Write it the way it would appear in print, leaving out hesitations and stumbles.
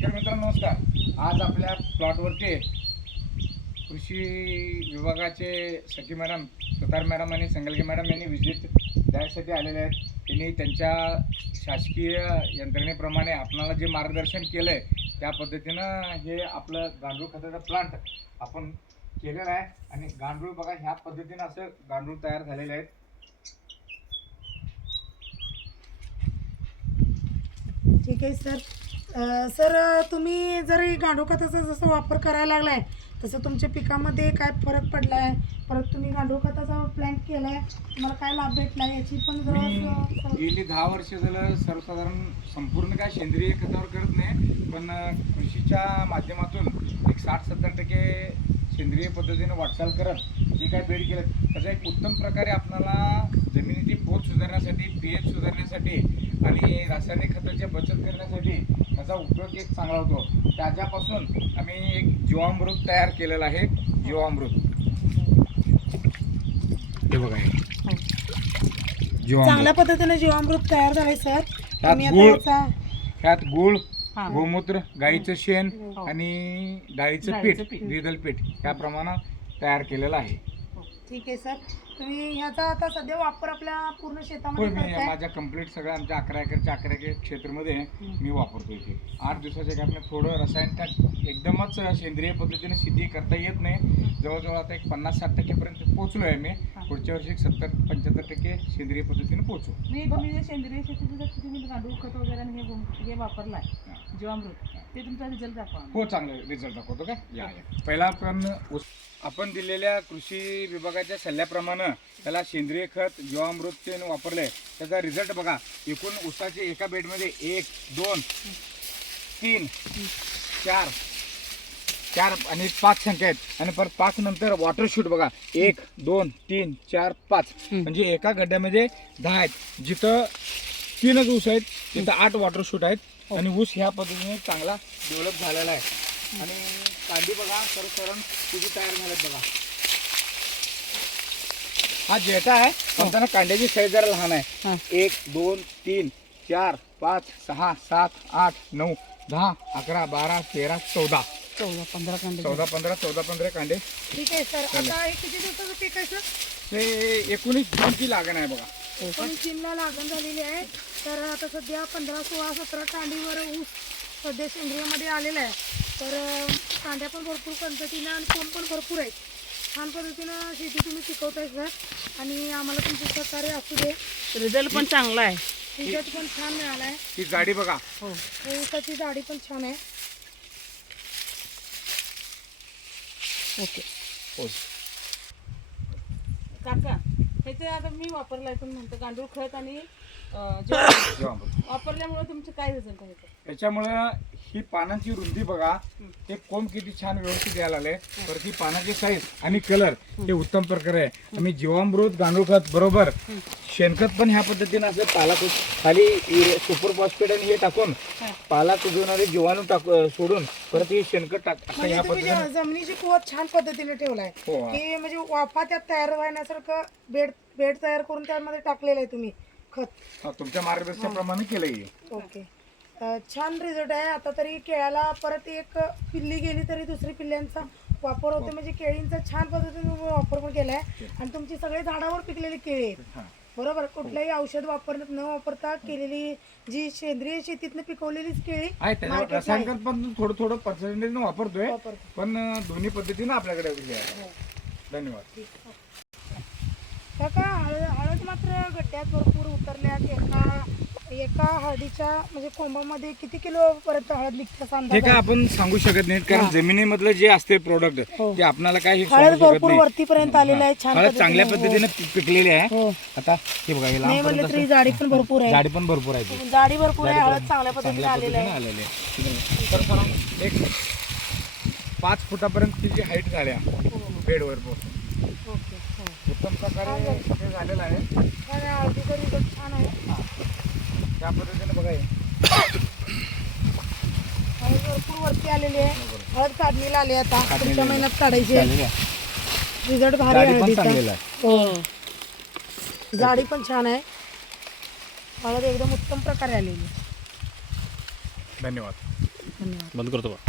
शेतकरी मित्रांनो नमस्कार. आज आपल्या प्लॉटवरती कृषी विभागाचे सखी मॅडम, सुतार मॅडम आणि संगलगे मॅडम यांनी व्हिजिट द्यायसाठी आलेले आहेत. त्यांनी त्यांच्या शासकीय यंत्रणेप्रमाणे आपणाला जे मार्गदर्शन केलं आहे त्या पद्धतीनं हे आपलं गांडूळ खताचा प्लांट आपण केलेला आहे. आणि गांडूळ बघा ह्या पद्धतीनं असं गांडूळ तयार झालेले आहेत. ठीक आहे सर. सर तुम्ही जर गांडूळ खताचा जसं वापर करायला लागलाय तसं तुमच्या पिकामध्ये काय फरक पडलाय, परत तुम्ही गांडूळ खताचा प्लॅन केलाय, तुम्हाला काय लाभ भेटलाय याची पण जरा गेली 10 वर्ष झालं सर्वसाधारण संपूर्ण काय सेंद्रिय खतावर करत नाही, पण कृषीच्या माध्यमातून एक 60-70% सेंद्रिय पद्धतीने वाटचाल करत जे काय बेड केलं त्याचा एक उत्तम प्रकारे आपल्याला जमिनीची पोत सुधारण्यासाठी, पीएच सुधारण्यासाठी आणि रासायनिक खताची बचत करण्यासाठी त्याचा उपयोग एक चांगला होतो. त्याच्यापासून आम्ही एक जीवामृत तयार केलेलं आहे. जीवामृत हे बघा, चांगल्या पद्धतीने जीवामृत तयार झालंय सर. ह्यात गूळ, गोमूत्र, गाईचं शेण आणि डाळीचं पीठ, द्विदल पीठ या प्रमाणात तयार केलेलं आहे. ठीक आहे सर. तुम्ही ह्याचा आता सध्या वापर आपल्या पूर्ण शेतामध्ये मी करताय? माझ्या कंप्लीट सगळ्या आमच्या 11 एकर क्षेत्रामध्ये मी वापरतो. इथे 8 दिवसाच्या गॅपने थोडं रसायन एकदमच सेंद्रिय पद्धतीने शेती करता येत नाही. जवळजवळ आता एक 50-60% पर्यंत पोहोचलो आहे मी. पुढच्या वर्षी 70-75% सेंद्रिय पद्धतीने पोहोचू. तुम्ही सेंद्रिय शेतीचं तुम्ही गांडूळ खत वगैरे हे वापरलाय जीवामृत, ते तुमचा रिझल्ट दाखवा. हो, चांगलं रिझल्ट दाखवतो का. या पहिला आपण दिलेल्या कृषी विभागाच्या सल्ल्याप्रमाणे त्याला सेंद्रिय खत जीवामृत वापरले. त्याचा रिझल्ट बघा. एकूण ऊसाचे एका बेडमध्ये 1, 2, 3, 4 आणि 5 संख्या आहेत. आणि परत 5 नंतर वॉटर शूट बघा. 1, 2, 3, 4, 5 म्हणजे एका गड्ड्यामध्ये 10 आहेत. जिथं 3च ऊस आहेत तिथं 8 वॉटर शूट आहेत. आणि ऊस ह्या पद्धतीने चांगला डेव्हलप झालेला आहे. आणि कांदी बघा सरसरण तुझी तयार झालेत बघा. हा जेटा आहे पण कांद्याची साईज जरा लहान आहे. 1, 2, 3, 4, 5, 6, 7, 8, 9, 10, 11, 12, 13, 14, 14-15 कांदे. 14-15 कांदे. ठीक आहे सर. आता हे किती दिवसाचं पीक आहे सर? ते 19 जूनची लागण आहे बघा. 19 जूनला लागण झालेली आहे. तर आता सध्या 15, 16, 17 कांडीवर ऊस सध्या सेंद्रियमध्ये आलेला आहे. तर कांद्या पण भरपूर पद्धतीनं आणि कोण पण भरपूर आहेत. छान पद्धतीनं शेती तुम्ही शिकवताय सर. आणि आम्हाला तुमचे सहकार्य असू दे. रिझल्ट पण चांगला आहे. रिझल्ट पण छान मिळाला आहे. ही जाडी बघा. ऊसाची जाडी पण छान आहे. ओके हो. काका, हे ते आता मी वापरलाय पण म्हणतो गांडूळ खत आणि जीवामृत वापरल्यामुळे तुमचं काय रिझल्ट आहे? त्याच्यामुळं ही पानांची रुंदी बघा. हे कोंब किती छान व्यवस्थित यायला लागले. परत ही पानाची साईज आणि कलर हे उत्तम प्रकारे आहे. आम्ही जीवामृत, गांडूळ खत बरोबर शेणखत पण ह्या पद्धतीने असं पाला खाली सुपर फॉस्फेट आणि हे टाकून पाला कुजवणारे जीवाणू सोडून परत हे शेणखत असं ह्या पद्धतीने जमिनीची कुवत छान पद्धतीने ठेवलाय. की म्हणजे वाफा त्यात तयार होण्यासारखं बेड तयार करून त्यामध्ये टाकलेलं आहे तुम्ही खत. तुमच्या मार्गदर्शनाप्रमाणे केलंय. ओके. छान रिझल्ट आहे. आता तरी केळ्याला परत एक पिल्ली गेली तरी दुसरी पिल्ल्यांचा वापर होतो. म्हणजे केळींचा छान पद्धतीने वापर पण केलाय. आणि तुमची सगळे झाडावर पिकलेली केळी आहेत बरोबर. कुठल्याही औषध न वापरता केलेली जी सेंद्रिय शेतीतनं पिकवलेलीच केळी. रसायन पण थोडं पर्सेंटेज वापरतोय, पण दोन्ही पद्धतीने आपल्याकडे धन्यवाद. काका, हळद मात्र गड्ड्यात भरपूर उतरल्यात. एका हळदीच्या म्हणजे कोंबामध्ये किती किलो पर्यंत हळद निघते हे काय आपण सांगू शकत नाही, कारण जमिनीमधलं जे असते प्रोडक्ट ते आपल्याला काही हळद भरपूर वरतीपर्यंत आलेलं आहे. छान हळद चांगल्या पद्धतीने पिकलेली आहे. आता हे बघा, नाही म्हणलं तरी जाडी पण भरपूर आहे. जाडी पण भरपूर आहे. जाडी भरपूर आहे. हळद चांगल्या पद्धतीने आलेली आहे. तर एक 5 फुटापर्यंत तिची हाईट झाल्या बेडवर उत्तम प्रकारे हे झालेलं आहे. हळदीचा रिझल्ट छान आहे. त्या पद्धतीने बघा, हळद भरपूर वरती आलेली आहे. हळद काढणीला आली आता पुढच्या महिन्यात काढायची. रिझल्ट भारी आहे. जाडी पण छान आहे. हळद एकदम उत्तम प्रकारे आलेली. धन्यवाद. धन्यवाद. बंद करतो बा.